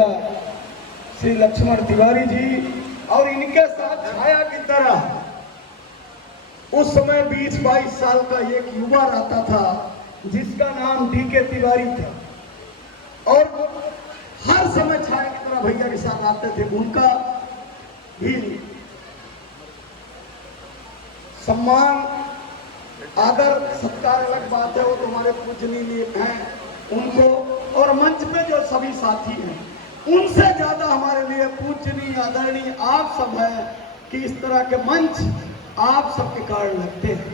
भैया श्री लक्ष्मण तिवारी जी और इनके साथ छाया की तरह उस समय 20-22 साल का एक युवा रहता था जिसका नाम डीके तिवारी था और वो हर समय छाया की तरह भैया के साथ आते थे। उनका भी सम्मान आदर सत्कार अलग बात है, वो तो हमारे पूजनीय हैं उनको, और मंच पे जो सभी साथी हैं उनसे ज्यादा हमारे लिए पूजनीय आदरणीय आप सब हैं कि इस तरह के मंच आप सबके कारण लगते हैं।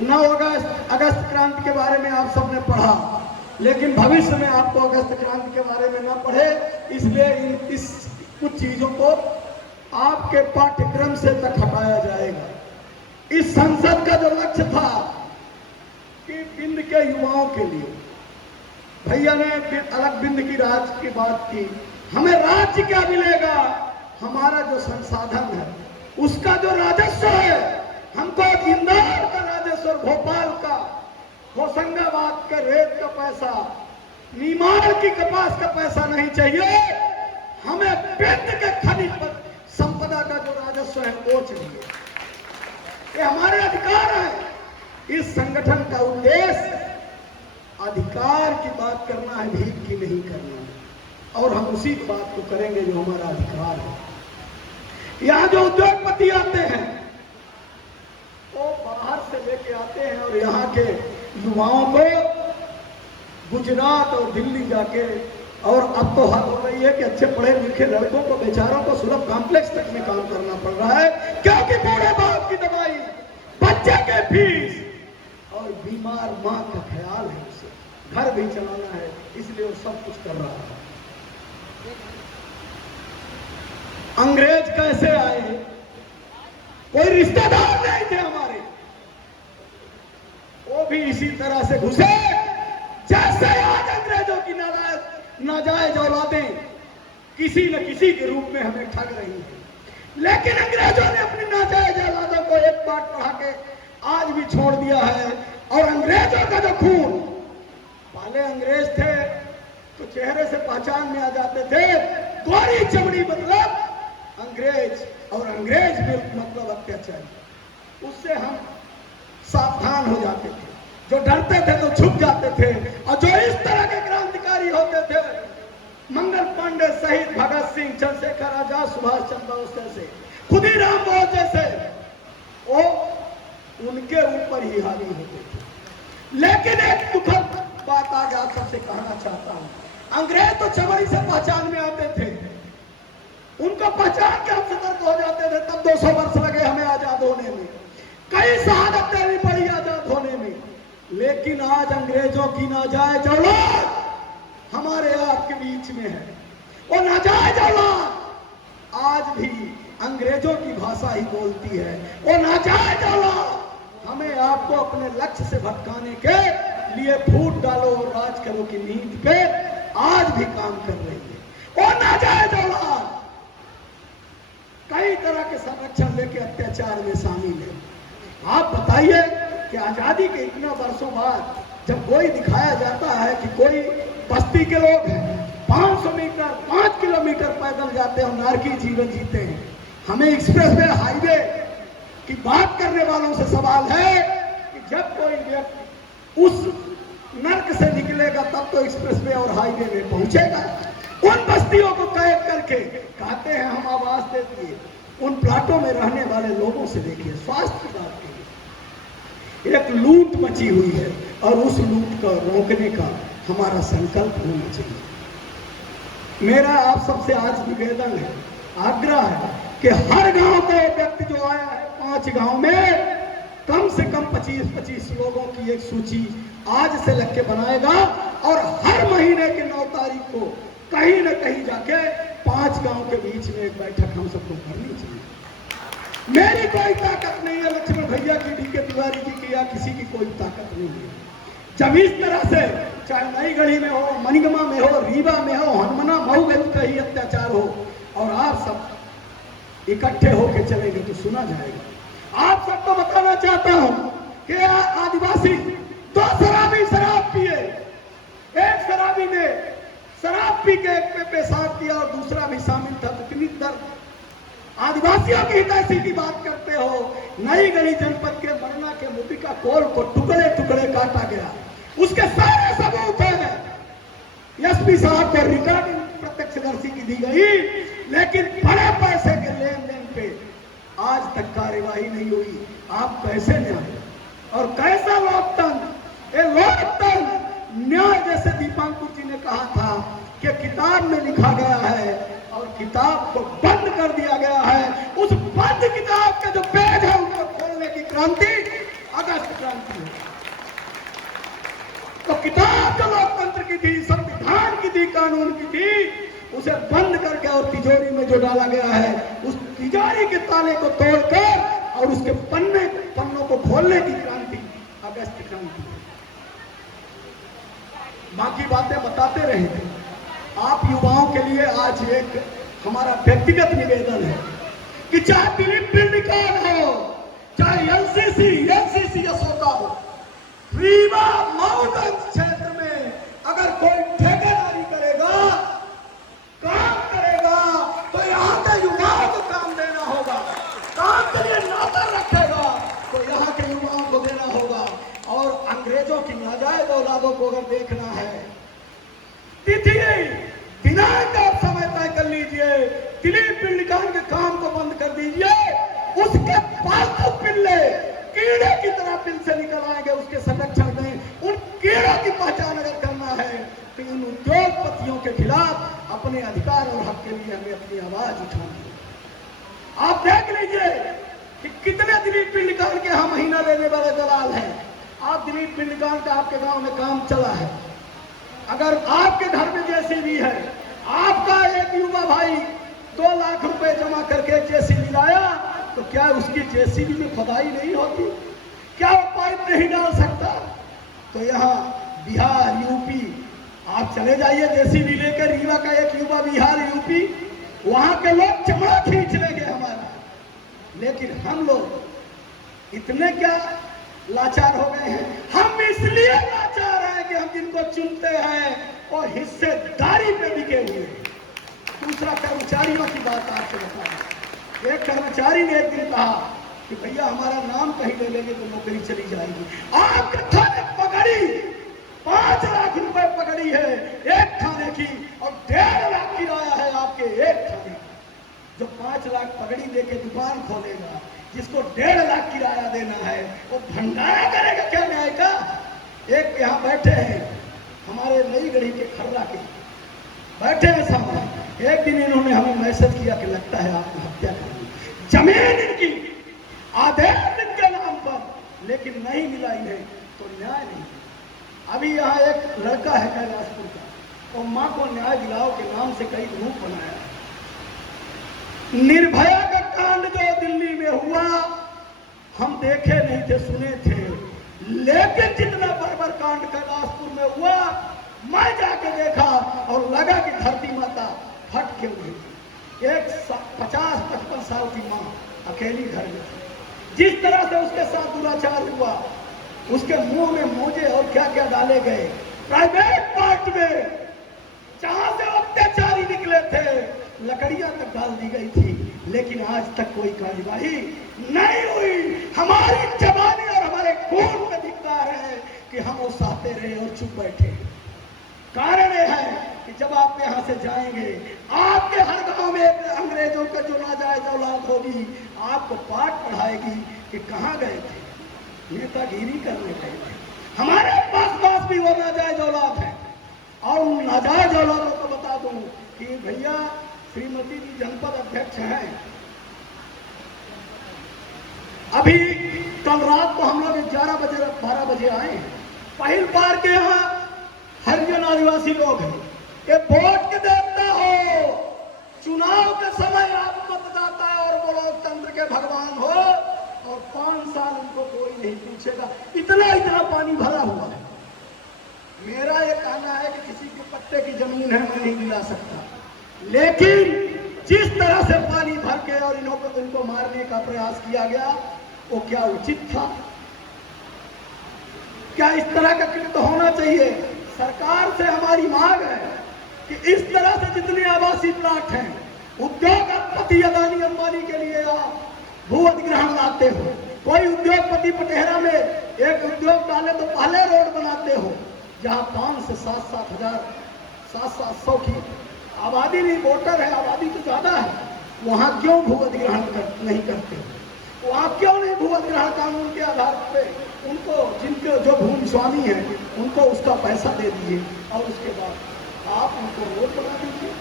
9 अगस्त क्रांति के बारे में आप सबने पढ़ा, लेकिन भविष्य में आपको अगस्त क्रांति के बारे में ना पढ़े, इसलिए इस कुछ चीजों को आपके पाठ्यक्रम से तक हटाया जाएगा। इस संसद का जो लक्ष्य था कि बिंद के युवाओं के लिए, भैया ने अलग बिंद की राज्य की बात की, हमें राज्य क्या मिलेगा, हमारा जो संसाधन है उसका जो राजस्व है, हमको इंदौर का राजस्व, भोपाल का, होशंगाबाद के रेत का पैसा, नीमाड़ की कपास का पैसा नहीं चाहिए, हमें बिंद के खनिज संपदा का जो राजस्व है वो चाहिए। ये हमारे अधिकार है। इस संगठन का उद्देश्य अधिकार की बात करना है, भीख की नहीं करना है, और हम उसी बात को करेंगे जो हमारा अधिकार है। यहाँ जो उद्योगपति आते हैं वो बाहर से लेके आते हैं और यहाँ के युवाओं को गुजरात और दिल्ली जाके, और अब तो हद हो रही है कि अच्छे पढ़े लिखे लड़कों को, बेचारों को सुलभ कॉम्प्लेक्स तक में काम करना पड़ रहा है, क्योंकि बूढ़े बाप की दवाई, बच्चे के फीस और बीमार मां का ख्याल है, उसे घर भी चलाना है, इसलिए वो सब कुछ कर रहा है। अंग्रेज कैसे आए? कोई रिश्तेदार नहीं थे हमारे, वो भी इसी तरह से घुसे जैसे आज अंग्रेजों की नाजायज औलादें किसी न किसी के रूप में हमें ठग रही है। लेकिन अंग्रेजों ने अपनी नाजायज औलादों को एक बात पढ़ा के आज भी छोड़ दिया है। और अंग्रेजों का जो खून, पहले अंग्रेज थे तो चेहरे से पहचान में आ जाते थे, गोरी चमड़ी मतलब अंग्रेज, और अंग्रेज मतलब अत्याचारी, उससे हम सावधान हो जाते थे। जो डरते थे तो छुप जाते थे, और जो इस तरह के क्रांतिकारी होते थे, मंगल पांडे सहित भगत सिंह, चंद्रशेखर आजाद, सुभाष चंद्र बोस जैसे, खुदीराम बोस जैसे, वो उनके ऊपर ही हावी होते थे। लेकिन एक दुखद बात आज आप सबसे कहना चाहता हूं, अंग्रेज तो चमड़ी से पहचान में आते थे, उनको पहचान के हम सतर्क हो जाते थे, तब 200 वर्ष लगे हमें आजाद होने में, कई शहादत देनी पड़ी आजाद होने में। लेकिन आज अंग्रेजों की नाजायज औलाद हमारे आपके बीच में है, वो नाजायज औलाद आज भी अंग्रेजों की भाषा ही बोलती है, वो नाजायज औलाद हमें आपको अपने लक्ष्य से भटकाने के लिए फूट डालो और राज करो की नींद पे आज भी काम कर रही है। वो नाजायज औलाद कई तरह के संरक्षण लेके अत्याचार में शामिल है। आप बताइए कि आजादी के इतना वर्षों बाद जब कोई दिखाया जाता है कि कोई बस्ती के लोग हैं 500 मीटर 5 किलोमीटर पैदल जाते हैं और नारकी जीवन जीते हैं, हमें एक्सप्रेसवे हाईवे की बात करने वालों से सवाल है कि जब कोई व्यक्ति उस नर्क से निकलेगा तब तो एक्सप्रेसवे और हाईवे में पहुंचेगा। उन बस्तियों को कैद करके कहते हैं हम आवाज दे दिए, उन प्लाटों में रहने वाले लोगों से देखिए, स्वास्थ्य की बात कीजिए, एक लूट मची हुई है और उस लूट को रोकने का हमारा संकल्प होना चाहिए। मेरा आप सबसे आज निवेदन है, आग्रह है कि हर गांव का व्यक्ति जो आया है 5 गांव में कम से कम 25-25 लोगों की एक सूची आज से लग के बनाएगा, और हर महीने के 9 तारीख को कहीं न कहीं जाके 5 गांव के बीच में एक बैठक हम सबको करनी चाहिए। मेरी कोई ताकत नहीं है, लक्ष्मण भैया की, डीके तिवारी जी की, या किसी की कोई ताकत नहीं है। जब इस तरह से चाहे नई गढ़ी में हो, मनिगमा में हो, रीवा में हो, हनुमना मऊगंज का ही अत्याचार हो, और आप सब इकट्ठे होकर चलेंगे तो सुना जाएगा। आप सबको बताना चाहता हूं कि आदिवासी 2 शराबी शराब पिए, एक शराबी आदमी ने शराब पी के एक पे पेशाब किया और दूसरा भी शामिल था, तो कितनी दर्द। आदिवासियों की हितैषी की बात करते हो, नई गढ़ी जनपद के मरना के मुबिका कोल को टुकड़े टुकड़े काटा गया, उसके सारे सबूत हैं। एसपी साहब को रिकॉर्डिंग प्रत्यक्षदर्शी की दी गई, लेकिन बड़े पैसे के लेन देन पे आज तक कार्यवाही नहीं हुई। आप कैसे न्याय और कैसा लोकतंत्र, ये लोकतंत्र न्याय जैसे दीपांकुर जी ने कहा था कि किताब में लिखा गया है और किताब को बंद कर दिया गया है। उस बंद किताब के जो पेज है उनको खोलने की क्रांति अगस्त क्रांति है। तो किताब जो लोकतंत्र की थी, संविधान की थी, कानून की थी, उसे बंद करके और तिजोरी में जो डाला गया है, उस तिजोरी के ताले को तोड़कर और उसके पन्नों को खोलने की क्रांति अगस्त क्रांति है। बाकी बातें बताते रहेंगे। आप युवाओं के लिए आज एक हमारा व्यक्तिगत निवेदन है कि चाहे दिलीप बिल्डिकॉन हो, चाहे एनसीसी अशोका हो, रीवा माउंटेन क्षेत्र में अगर कोई ठेकेदारी करेगा, काम करेगा, तो यहाँ के युवाओं को काम देना होगा। काम के लिए नौकर रखेगा तो यहाँ के युवाओं को देना होगा। और अंग्रेजों की नाजायज औलादों को अगर देखना है, तिथि दिनांक आप समय तय कर लीजिए, दिलीप बिल्डिकॉन के काम को बंद कर दीजिए, उसके पालतू पिल्ले कीड़े की तरह पिल से निकल आएंगे, उसके संरक्षण में उन कीड़ों की पहचान अगर करना है तो इन उद्योगपतियों के खिलाफ अपने अधिकार और हक के लिए हमें अपनी आवाज उठानी है। आप देख लीजिए कि कितने दिलीप बिल्डिकॉन के यहाँ महीना लेने वाले दलाल हैं। आप दिलीप बिल्डिकॉन का आपके गांव में काम चला है, अगर आपके घर में जेसीबी है, आपका एक युवा भाई 2 लाख रुपए जमा करके जेसीबी लाया, तो क्या उसकी जेसीबी में खुदाई नहीं होती? क्या वो पाइप नहीं डाल सकता? तो यहाँ बिहार, यूपी, आप चले जाइए जेसीबी लेकर, रीवा का एक युवा बिहार, यूपी, वहां के लोग चमड़ा खींच लेंगे हमारा। लेकिन हम लोग इतने क्या लाचार हो गए हैं? हम इसलिए लाचार हैं कि हम जिनको चुनते हैं और हिस्सेदारी पे बिके हुए हैं। दूसरा, कर्मचारियों की बात आपसे बता रहा। एक कर्मचारी ने एक दिन कहा कि भैया हमारा नाम कहीं ले लेंगे तो नौकरी चली जाएगी। आपके थाने पगड़ी 5 लाख रुपए पगड़ी है एक थाने की, और 1.5 लाख किराया है आपके एक थाने। जो 5 लाख पगड़ी देके दुकान खोलेगा, जिसको 1.5 लाख किराया देना है, वो भंडारा करेगा क्या न्याय का? एक यहाँ बैठे हैं हमारे नई गढ़ी के खर्रा के, बैठे हैं सामने। एक दिन इन्होंने हमें मैसेज किया कि लगता है आत्महत्या करनी, जमीन इनकी आदेश इनके नाम पर, लेकिन नहीं मिला इन्हें तो न्याय नहीं। अभी यहाँ एक लड़का है कैलाशपुर का, वो माँ को न्याय दिलाओ के नाम से कई ग्रुप बनाया। निर्भया का कांड जो दिल्ली में हुआ, हम देखे नहीं थे, सुने थे, लेकिन जितना बर्बर कांड कैलाशपुर में हुआ, मैं जाके देखा और लगा कि धरती माता फट के हुई। एक 50-55 साल की माँ अकेली घर में थी। जिस तरह से उसके साथ दुराचार हुआ, उसके मुंह में मोजे और क्या क्या डाले गए, प्राइवेट पार्ट में जहां से अत्याचारी निकले थे लकड़ियां तक डाल दी गई थी, लेकिन आज तक कोई कार्यवाही नहीं हुई। हमारी जवानी और हमारे खून में धिक्कार है कि हम वो सहते रहे और चुप बैठे। कारण यह है कि जब आप यहाँ से जाएंगे, आपके हर गांव में अंग्रेजों का जो नाजायज औलाद होगी, आपको पाठ पढ़ाएगी कि कहाँ गए थे, नेतागिरी करने गए थे। हमारे पास भी वो नाजायज औलाद है। और उन नाजायज औलादों को बता दूं कि भैया श्रीमती जी जनपद अध्यक्ष हैं। अभी कल रात को हम लोग 12 बजे आए हैं। पहिल पार के यहाँ हरिजन आदिवासी लोग हैं। ये वोट के देवता हो, चुनाव के समय आप मतदाता और वो लोकतंत्र के भगवान हो, और 5 साल उनको कोई नहीं पूछेगा। इतना पानी भरा हुआ है। मेरा ये कहना है कि किसी के पट्टे की जमीन है, मैं नहीं दिला सकता, लेकिन जिस तरह से पानी भर के और इनको मारने का प्रयास किया गया, वो क्या उचित था? क्या इस तरह का कृत्य होना चाहिए? सरकार से हमारी मांग है कि इस तरह से जितने आवासीय प्लाट हैं, उद्योगपति अदानी अंबानी के लिए आप भू अधिग्रहण लाते हो। कोई उद्योगपति पटेहरा में एक उद्योग डाले तो पहले रोड बनाते हो, जहां 5 से 700 की आबादी नहीं, वोटर है, आबादी तो ज्यादा है, वहां क्यों भू अधिग्रहण नहीं करते? वहां क्यों नहीं भू अधिग्रहण कानून के आधार पे उनको, जिनके जो भूमि स्वामी है, उनको उसका पैसा दे दीजिए और उसके बाद आप उनको रोड बना दीजिए।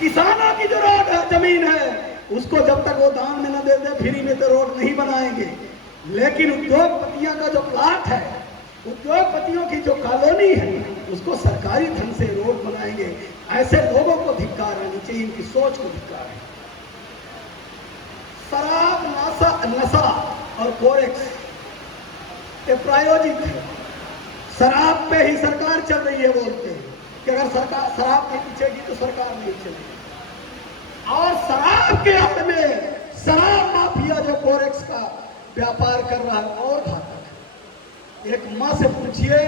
किसानों की जो रोड है, जमीन है, उसको जब तक वो दान में न दे दे, फ्री में तो रोड नहीं बनाएंगे। लेकिन उद्योगपतियों का जो प्लाट है, उद्योगपतियों की जो कॉलोनी है, उसको सरकारी धन से रोड बनाएंगे। ऐसे लोगों को धिक्कार आनी चाहिए, इनकी सोच को धिक्कार है। शराब, नशा और कोरेक्स ये प्रायोजित है। शराब पे ही सरकार चल रही है, बोलते हैं कि अगर सरकार शराब नहीं पीछेगी तो सरकार नहीं चलेगी। और शराब के हक में शराब माफिया जो कोरेक्स का व्यापार कर रहा है और घातक है। एक माँ से पूछिए,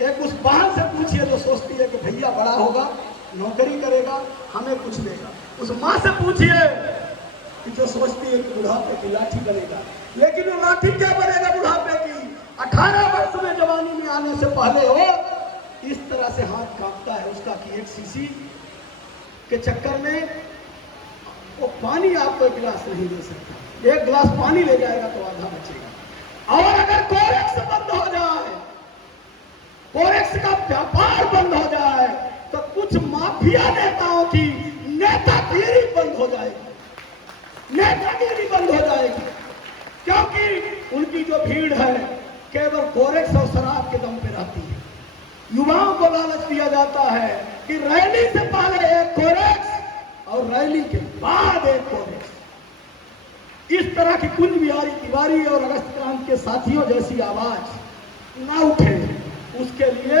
एक उस बहन से पूछिए जो सोचती है कि भैया बड़ा होगा, नौकरी करेगा, हमें कुछ देगा। उस माँ से पूछिए कि जो सोचती है कि बुढ़ापे की लाठी बनेगा, लेकिन वो लाठी क्या बनेगा बुढ़ापे की? 18 वर्ष में जवानी में आने से पहले हो इस तरह से हाथ कांपता है उसका कि एक शीशी के चक्कर में वो पानी आपको एक गिलास नहीं दे सकता। एक गिलास पानी ले जाएगा तो आधा बचेगा। और अगर कोरेक्स बंद हो जाए, कोरेक्स का व्यापार बंद हो जाए, तो कुछ माफिया नेताओं की नेतागिरी बंद हो जाएगी, नेतागिरी बंद हो जाएगी। क्योंकि उनकी जो भीड़ है केवल कोरेक्स और शराब के दम पे रहती है। युवाओं को लालच दिया जाता है कि रैली से पहले एक कोरेक्स और रैली के बाद एक कोरेक्स। इस तरह की कुंज बिहारी तिवारी और अगस्त क्रांति के साथियों जैसी आवाज ना उठे, उसके लिए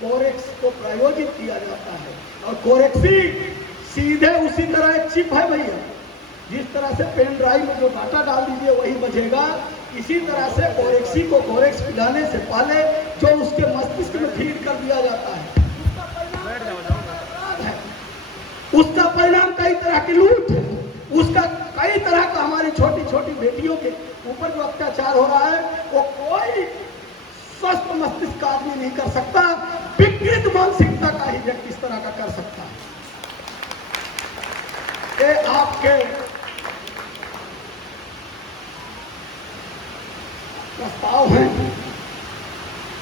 कोरेक्स को प्रायोजित किया जाता है। और कोरेक्सी सीधे उसी तरह एक चिप है भैया, जिस तरह से पेन ड्राइव में जो डाटा डाल दीजिए वही बजेगा, इसी तरह से कोरेक्सी को कोरेक्स पिलाने से पहले जो उसके मस्तिष्क में फीड कर दिया जाता है, उसका परिणाम कई तरह की लूट है, उसका कई तरह का हमारी छोटी छोटी बेटियों के ऊपर जो अत्याचार हो रहा है, वो कोई स्वस्थ मस्तिष्क का आदमी नहीं कर सकता। विकृत मानसिकता का ही व्यक्ति इस तरह का कर सकता है। ये आपके प्रस्ताव है,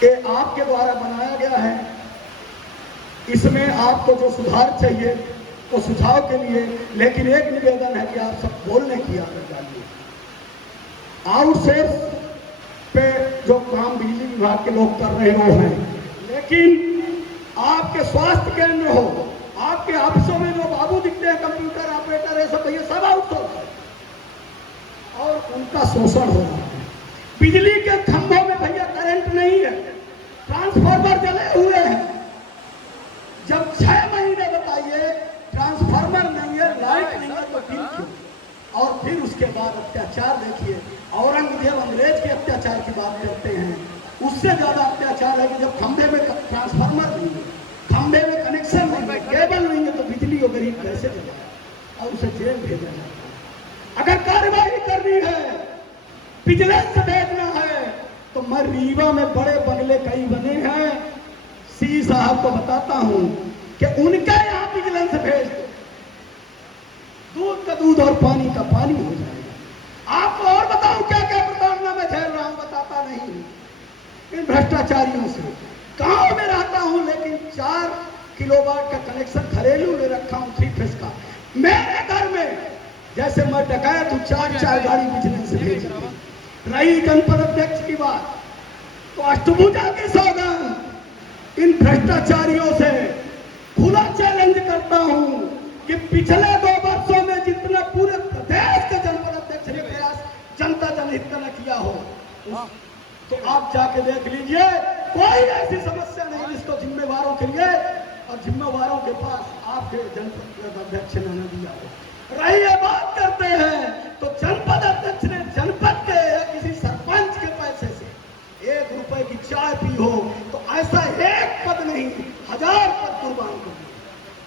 ये आपके द्वारा बनाया गया है। इसमें आपको जो सुधार चाहिए वो सुझाव के लिए, लेकिन एक निवेदन है कि आप सब बोलने की आदत डालिए। आउटसोर्स पे जो काम बिजली विभाग के लोग कर रहे हो हैं, लेकिन आपके स्वास्थ्य केंद्र हो, आपके ऑफिसों में जो बाबू दिखते हैं कंप्यूटर ऑपरेटर है, सब ये सब आउटसोर्स है और उनका शोषण हो रहा है। बिजली के खंभों में भैया करंट नहीं है, ट्रांसफार्मर जले हुए हैं। जब 6 महीने बताइए ट्रांसफार्मर नहीं है, लाइट नहीं है, तो फिर क्यों? और फिर उसके बाद अत्याचार देखिए। औरंगजेब अंग्रेज के अत्याचार की बात करते हैं, उससे ज्यादा अत्याचार है कि जब खंभे में ट्रांसफार्मर नहीं है, खंभे में कनेक्शन नहीं है, केबल नहीं है, तो बिजली वो गरीब कैसे जलाए और उसे जेल भेजा जाता है। अगर कार्रवाई करनी है, विजिलेंस से भेजना है, तो मैं रीवा में बड़े बंगले कई बने हैं, सी साहब को बताता हूं कि उनका यहां विजिलेंस भेज दो, दूध का दूध और पानी का पानी हो जाएगा। आपको और बताऊं क्या क्या प्रताड़ना में झेल रहा हूं, बताता नहीं इन भ्रष्टाचारियों से। गांव में रहता हूं लेकिन 4 किलोवाट का कनेक्शन घरेलू ले रखा हूं, 3 फेस का। मेरे घर में जैसे मैं डकायत हूं, 4 गाड़ी विजिलेंस से भेज रही। जनपद अध्यक्ष की बात तो अष्टभुजा की सौगंध इन भ्रष्टाचारियों से खुला चैलेंज करता हूं कि पिछले 2 वर्षों में जितना पूरे प्रदेश के जनपद अध्यक्ष ने प्रयास जनता जनहित का न किया हो, तो आप जाके देख लीजिए, कोई ऐसी समस्या नहीं जिसको जिम्मेवारों के लिए और जिम्मेवारों के पास आपके जनपद अध्यक्ष ने न दिया हो। रही ये बात करते हैं तो जनपद अध्यक्ष ने जनपद के किसी सरपंच के पैसे से 1 रुपए की चाय पी हो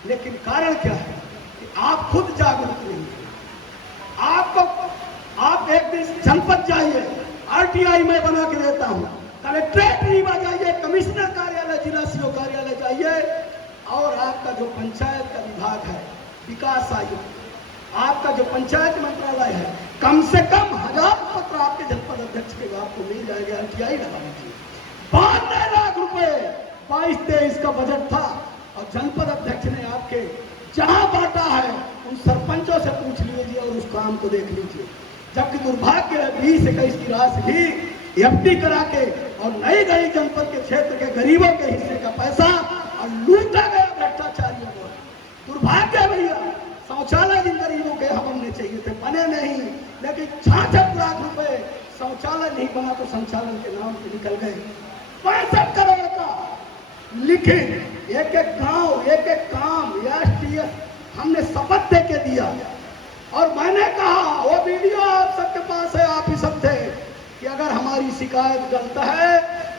लेकिन कारण क्या है कि आप खुद जागरूक नहीं हैं। आप एक दिन जनपद जाइए, आरटीआई में बना के देता हूं, कलेक्ट्रेट रीवा जाइए, कमिश्नर कार्यालय, जिला सीओ कार्यालय जाइए, और आपका जो पंचायत का विभाग है, विकास आयुक्त, आपका जो पंचायत मंत्रालय है, कम से कम 1000 पत्र आपके जनपद अध्यक्ष के आपको मिल जाएगा। आरटीआई लगा लीजिए। 92 लाख रुपए 22-23 का बजट था, और जनपद अध्यक्ष ने आपके जहां बांटा है उन सरपंचों से पूछ लीजिए और उस काम को देख लीजिए। जबकि दुर्भाग्य है 20-21 की राशि भी एफडी करा के और नई गई जनपद के क्षेत्र के गरीबों के हिस्से का पैसा और लूटा गया भ्रष्टाचारियों को। दुर्भाग्य है भैया, शौचालय जिन गरीबों के हम बनने चाहिए थे, बने नहीं, लेकिन 66 लाख रुपए शौचालय नहीं बना तो संचालन के नाम पे निकल गए। 65 करोड़ का लिखे, एक एक गांव, एक एक काम एसटीएफ हमने शपथ दे के दिया। और मैंने कहा, वो वीडियो आप सबके पास है, आप ही सब थे, कि अगर हमारी शिकायत गलत है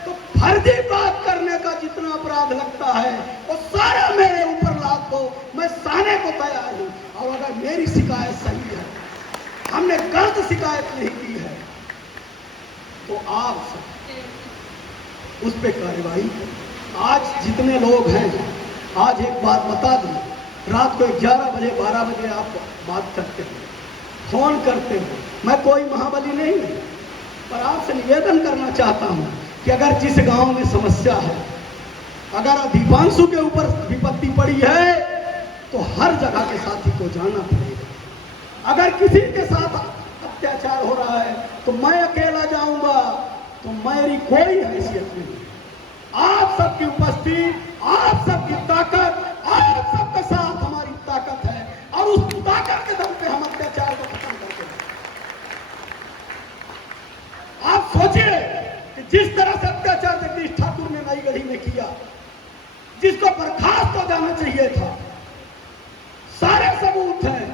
तो फर्जी बात करने का जितना अपराध लगता है वो सारा मेरे ऊपर लाद दो, मैं सहने को तैयार हूं। और अगर मेरी शिकायत सही है, हमने गलत शिकायत नहीं की है, तो आप सब उस पर कार्रवाई करें। आज जितने लोग हैं, आज एक बात बता दूं, रात को 11 बजे 12 बजे आप बात करते हो, फोन करते हो, मैं कोई महाबली नहीं हूं, पर आपसे निवेदन करना चाहता हूं कि अगर जिस गांव में समस्या है, अगर दीपांशु के ऊपर विपत्ति पड़ी है, तो हर जगह के साथी को जाना पड़ेगा। अगर किसी के साथ अत्याचार हो रहा है तो मैं अकेला जाऊंगा तो मेरी कोई हैसियत नहीं। आप सबकी उपस्थिति, आप सबकी ताकत, आप सबके साथ हमारी ताकत है, और उस ताकत के दम पे हम अत्याचार को खत्म करते हैं। आप सोचिए कि जिस तरह से अत्याचार जगदीश ठाकुर ने नई गढ़ी में किया, जिसको बर्खास्त हो जाना चाहिए था, सारे सबूत हैं,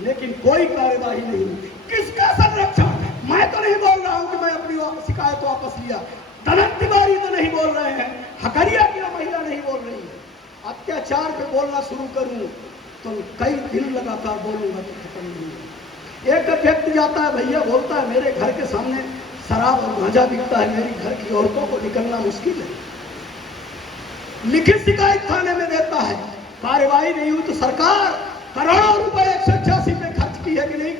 लेकिन कोई कार्यवाही नहीं हुई। किसका संरक्षण? मैं तो नहीं बोल रहा हूं कि मैं अपनी शिकायत वापस लिया, दनत तिवारी तो नहीं बोल रहे हैं, हकरिया की महिला नहीं बोल रही है। अत्याचार पे बोलना शुरू करूं तो कई दिन लगातार बोलूंगा तो खत्म नहीं होगा। एक व्यक्ति जाता है, भैया बोलता है, मेरे घर के सामने शराब और गांजा बिकता है, मेरी घर की औरतों को निकलना मुश्किल है। लिखित शिकायत थाने में देता है, कार्यवाही नहीं हुई तो सरकार करोड़ों रुपए 186 पे खर्च की है कि नहीं?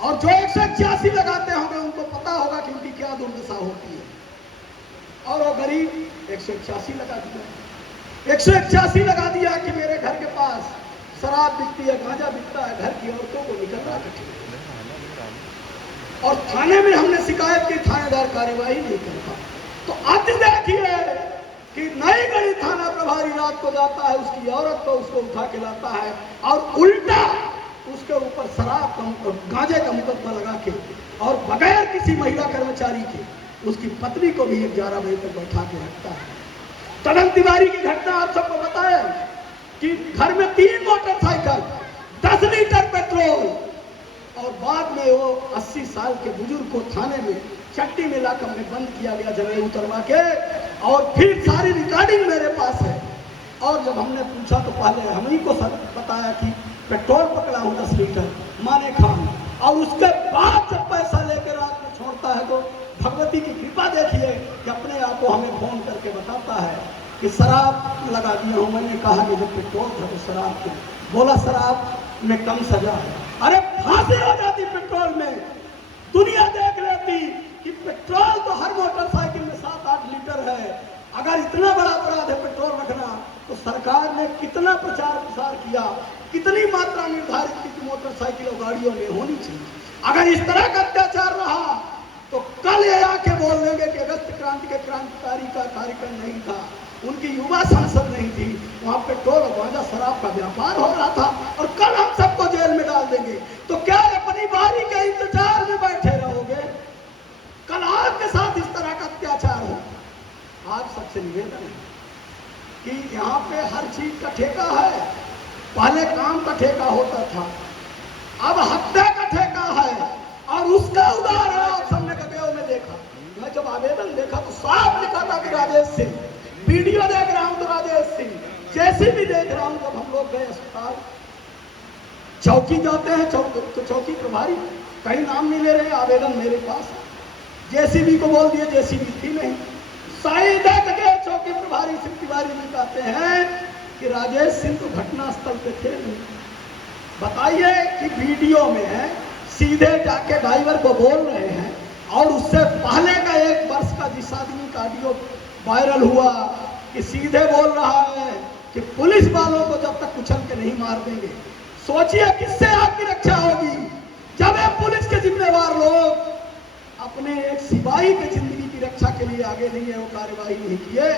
और जो 186 लगाते होंगे उनको पता होगा कि उनकी क्या दुर्दशा होती है। और वो गरीब 186 लगा दिया, 186 लगा दिया कि मेरे घर के पास शराब बिकती है, गांजा बिकता है, घर की औरतों को निकलना कठिन है। और थाने में हमने शिकायत की, थानेदार कार्यवाही नहीं करता। तो आज देखिए कि नई गढ़ी थाना प्रभारी रात को जाता है, उसकी औरत को उसको उठा के लाता है, और उल्टा उसके ऊपर शराब का, गांजे का मुकदमा लगा के, और बगैर किसी महिला कर्मचारी के उसकी पत्नी को भी 11 बजे तक बैठा के रखता है। दनत तिवारी की घटना आप सबको बताया कि घर में 3 मोटरसाइकिल, 10 लीटर पेट्रोल, और बाद में वो 80 साल के बुजुर्ग को थाने में चट्टी में लाकर में बंद किया गया, जगह उतरवा के, और फिर सारी रिकॉर्डिंग मेरे पास है। और जब हमने पूछा तो पहले हम ही को बताया कि पेट्रोल पकड़ा हूं 10 लीटर माने खान, और उसके बाद जब पैसा लेकर रात में छोड़ता है तो भगवती की कृपा देखिए कि अपने आप को हमें फोन करके बताता है कि शराब लगा दिया हूं। मैंने कहा कि जब पेट्रोल था तो शराब क्यों? बोला शराब में कम सजा है। अरे फांसी हो जाती पेट्रोल में, दुनिया देख लेती कि पेट्रोल तो हर मोटरसाइकिल में 7-8 लीटर है। अगर इतना बड़ा अपराध है पेट्रोल रखना, तो सरकार ने कितना प्रचार प्रसार किया, कितनी मात्रा निर्धारित की कि मोटरसाइकिल और गाड़ियों में होनी चाहिए। अगर इस तरह का अत्याचार रहा तो कल ये आके बोल देंगे कि अगस्त क्रांति के क्रांतिकारी का कार्यक्रम नहीं था, उनकी युवा संसद नहीं थी, वहां पेट्रोल और गांजा शराब का व्यापार हो रहा था, और कल हम सबको जेल में डाल देंगे। तो क्या अपनी बारी के इंतजार में बैठे रहोगे? कल आपके साथ इस तरह का अत्याचार हो। आप सबसे निवेदन है कि यहाँ पे हर चीज का ठेका है। पहले काम का ठेका होता था, अब हत्या का ठेका है, और उसका उदाहरण आप सबने गगेव में देखा। मैं जब आवेदन देखा तो साफ लिखा था कि राजेश सिंह, वीडियो देख रहा हूं तो राजेश सिंह, जैसे भी देख रहा हूं, जब हम लोग गए अस्पताल, चौकी जाते हैं, तो चौकी प्रभारी कहीं नाम नहीं ले रहे, आवेदन मेरे पास है। जेसीबी को बोल दिए, जेसीबी थी नहीं। साइदा के चौकी प्रभारी सिंह तिवारी जी कहते हैं कि राजेश सिंह तो घटना स्थल पे थे नहीं। बताइए कि वीडियो में है, सीधे जाके ड्राइवर को बोल रहे हैं, और उससे पहले का 1 वर्ष का जिस आदमी का ऑडियो वायरल हुआ कि सीधे बोल रहा है कि पुलिस वालों को जब तक कुचल के नहीं मार देंगे। सोचिए किससे आपकी रक्षा होगी जब ये पुलिस के जिम्मेवार लोग अपने एक सिपाही की जिंदगी की रक्षा के लिए आगे नहीं है, वो कार्यवाही नहीं किए,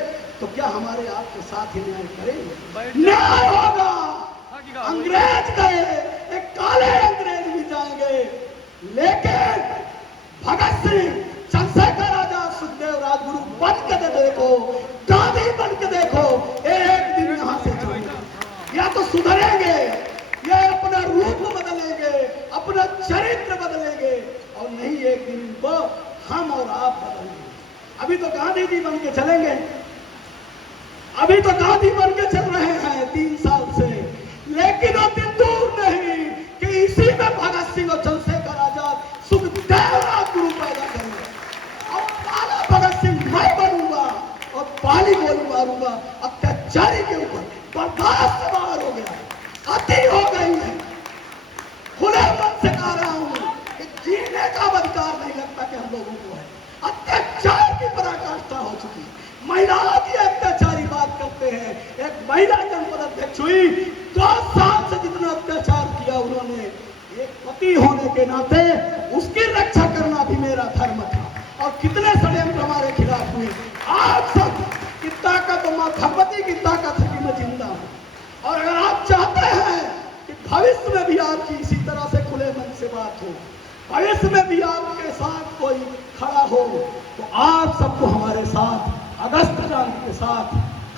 तो क्या हमारे आपके साथ ही न्याय करेंगे? न्याय होगा। अंग्रेज गए, एक काले अंग्रेज भी जाएंगे, लेकिन भगत सिंह, चंद्रशेखर आजाद, सुखदेव राजगुरु बन के देखो, गांधी बन के देखो, एक दिन यहां से जाएंगे। या तो सुधरेंगे, या अपना रूप बदलेंगे, अपना चरित्र बदलेंगे, और नहीं एक दिन इनको हम और आप बदलेंगे। अभी तो गांधी जी बन के चलेंगे, अभी तो गांधी बन के चल रहे हैं 3 साल से, लेकिन वो दिन दूर नहीं कि इसी में भगत सिंह और चंद्रशेखर आजाद, सुखदेव राजगुरु पैदा करेंगे, और काला भगत सिंह मैं बनूंगा और पहली गोली मारूंगा अत्याचारी के ऊपर। बर्दाश्त से बाहर हो गया, अति हो गई है। खुले मन से कह रहा हूं कि जीने का अधिकार नहीं लगता कि हम लोगों को है। अत्याचार की पराकाष्ठा हो चुकी है। महिलाओं की अत्याचारी बात करते हैं। एक महिला जनपद अध्यक्ष हुई, 2 साल से जितना अत्याचार किया उन्होंने, एक पति होने के नाते उसकी रक्षा करना भी मेरा धर्म था। और कितने षड्यंत्र हमारे खिलाफ हुए। आप सब की ताकत, मां भगवती की ताकत है कि मैं जिंदा हूं। और अगर आप चाहते हैं कि भविष्य में भी आपकी इसी तरह से खुले मन से बात हो, भविष्य में भी आपके साथ कोई खड़ा हो, तो आप सबको हमारे साथ अगस्त क्रांति के साथ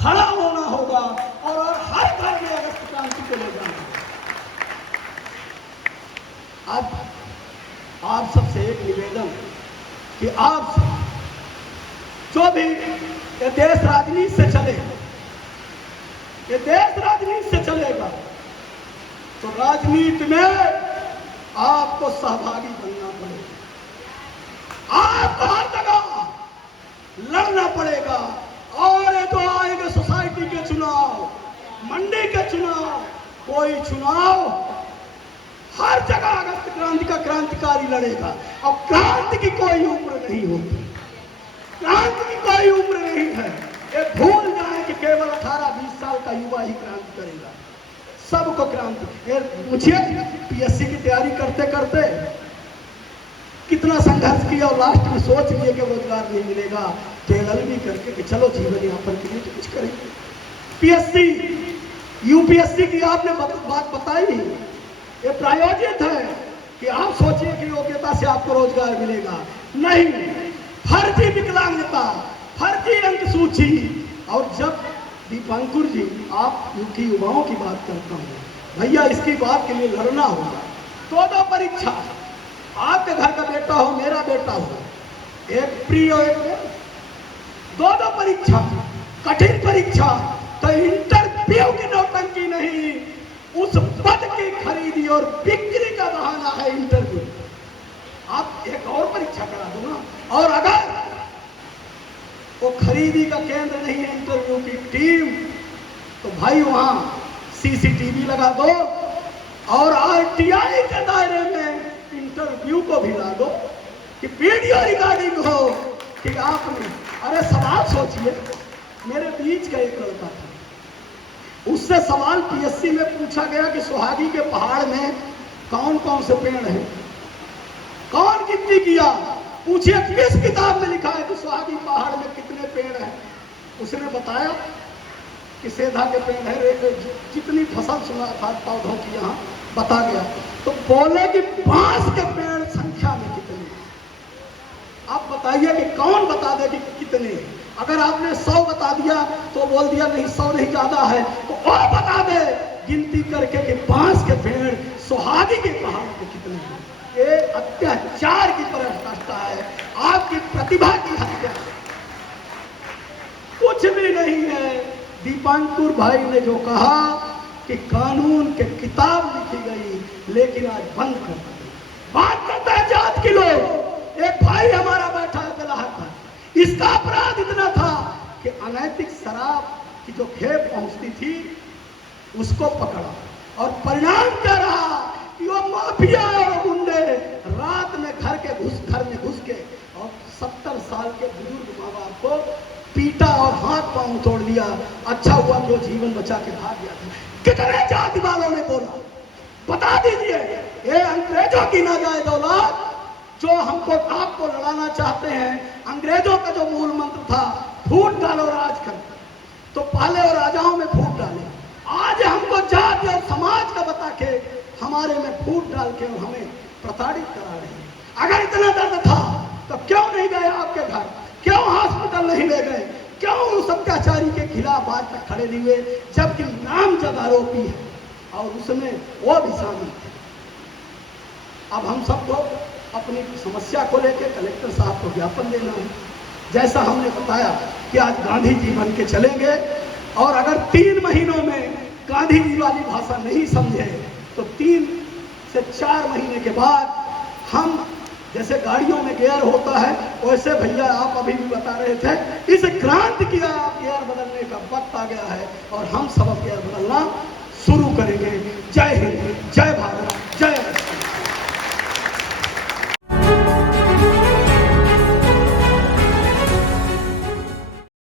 खड़ा होना होगा, और हर घर में अगस्त क्रांति को ले जाना होगा। अब आप सबसे एक निवेदन कि आप जो भी ये देश राजनीति से चले, ये देश राजनीति से चलेगा, तो राजनीति में आपको सहभागी बनना पड़ेगा। आपको हर जगह लड़ना पड़ेगा। और ये जो आएंगे सोसाइटी के चुनाव, मंडी के चुनाव, कोई चुनाव, हर जगह अगस्त क्रांति का क्रांतिकारी लड़ेगा। और क्रांति की कोई उम्र नहीं होती, क्रांति की कोई उम्र नहीं है। ये भूल जाए कि केवल 18-20 साल का युवा ही क्रांति करेगा। सबको क्रांति। पूछिए, पीएससी की तैयारी करते करते कितना संघर्ष किया, और लास्ट में सोच लिए कि रोजगार नहीं मिलेगा, तो एलएलबी करके कि चलो जीवन यापन के लिए तो कुछ करेंगे। पीएससी, यूपीएससी की आपने बात बताई नहीं, ये प्रायोजित है कि आप सोचिए कि योग्यता से आपको रोजगार मिलेगा। नहीं, फर्जी विकलांगता, फर्जी अंक सूची। और जब दीपांकुर जी, आप उनकी युवाओं की बात करता हूं, भैया इसकी बात के लिए लड़ना होगा। 2 परीक्षा, आपके घर का बेटा हो, मेरा बेटा हो, एक प्री और एक 2 परीक्षा, कठिन परीक्षा। तो इंटरव्यू की नौटंकी नहीं, उस पद की खरीदी और बिक्री का बहाना है इंटरव्यू। आप एक और परीक्षा करा दो ना। और अगर वो खरीदी का केंद्र नहीं है इंटरव्यू की टीम, तो भाई वहां सीसीटीवी लगा दो, और आरटीआई के दायरे में इंटरव्यू को भी ला दो कि वीडियो रिकॉर्डिंग हो कि आपने। अरे सवाल सोचिए, मेरे बीच का एक लड़का था, उससे सवाल पीएससी में पूछा गया कि सुहागी के पहाड़ में कौन कौन से पेड़ हैं, कौन गिनती किया। पूछिए किस किताब में लिखा है कि सुहागी पहाड़ में कितने पेड़ हैं। उसने बताया कि सेधा के पेड़ है, जितनी फसल सुना था पौधों की यहाँ बता गया। तो बोले कि बांस के पेड़ संख्या में कितने। आप बताइए कि कौन बता दे कि कितने। अगर आपने 100 बता दिया तो बोल दिया नहीं 100 नहीं ज्यादा है, तो और बता दे गिनती करके कि बांस के पेड़ सुहागी के पहाड़ पे कितने हैं। ये अत्याचार की पराकाष्ठा है, आपकी प्रतिभा की हत्या। कुछ भी नहीं है, दीपांकुर भाई ने जो कहा कि कानून के किताब लिखी गई लेकिन आज बंद कर दी। बात करता है जात के लोग। एक भाई हमारा बैठा है बेलाहट पर, इसका अपराध इतना था कि अनैतिक शराब की जो खेप पहुंचती थी उसको पकड़ा, और परिणाम क्या रहा कि वो माफिया और गुंडे रात में घर में घुस के और 70 साल के बुजुर्ग माँ बाप को पीटा और हाथ पांव तोड़ दिया। अच्छा हुआ जो जीवन बचा के भाग गया था। कितने जाति वालों ने बोला, बता दीजिए। ये अंग्रेजों की नाजायज औलाद जो हमको आपको लड़ाना चाहते हैं। अंग्रेजों का जो मूल मंत्र था फूट डालो राज कर, तो पहले और राजाओं में फूट डाले। आज हमको जाति और समाज का बता के हमारे में फूट डाल के और हमें प्रताड़ित करा रहे हैं। अगर इतना दर्द था तो क्यों नहीं गए आपके घर, क्यों हॉस्पिटल नहीं ले गए, क्यों उस अत्याचारी के खिलाफ आज तक खड़े नहीं हुए, जबकि नामजद आरोपी है और उसमें वो भी शामिल थे। अब हम सबको अपनी समस्या को लेकर कलेक्टर साहब को ज्ञापन देना है। जैसा हमने बताया कि आज गांधी जी बन के चलेंगे, और अगर 3 महीनों में गांधी जी वाली भाषा नहीं समझे तो 3 से 4 महीने के बाद हम, जैसे गाड़ियों में गियर होता है वैसे भैया आप अभी भी बता रहे थे, इस क्रांति की आप गियर बदलने का वक्त आ गया है और हम सब गियर बदलना शुरू करेंगे। जय हिंद, जय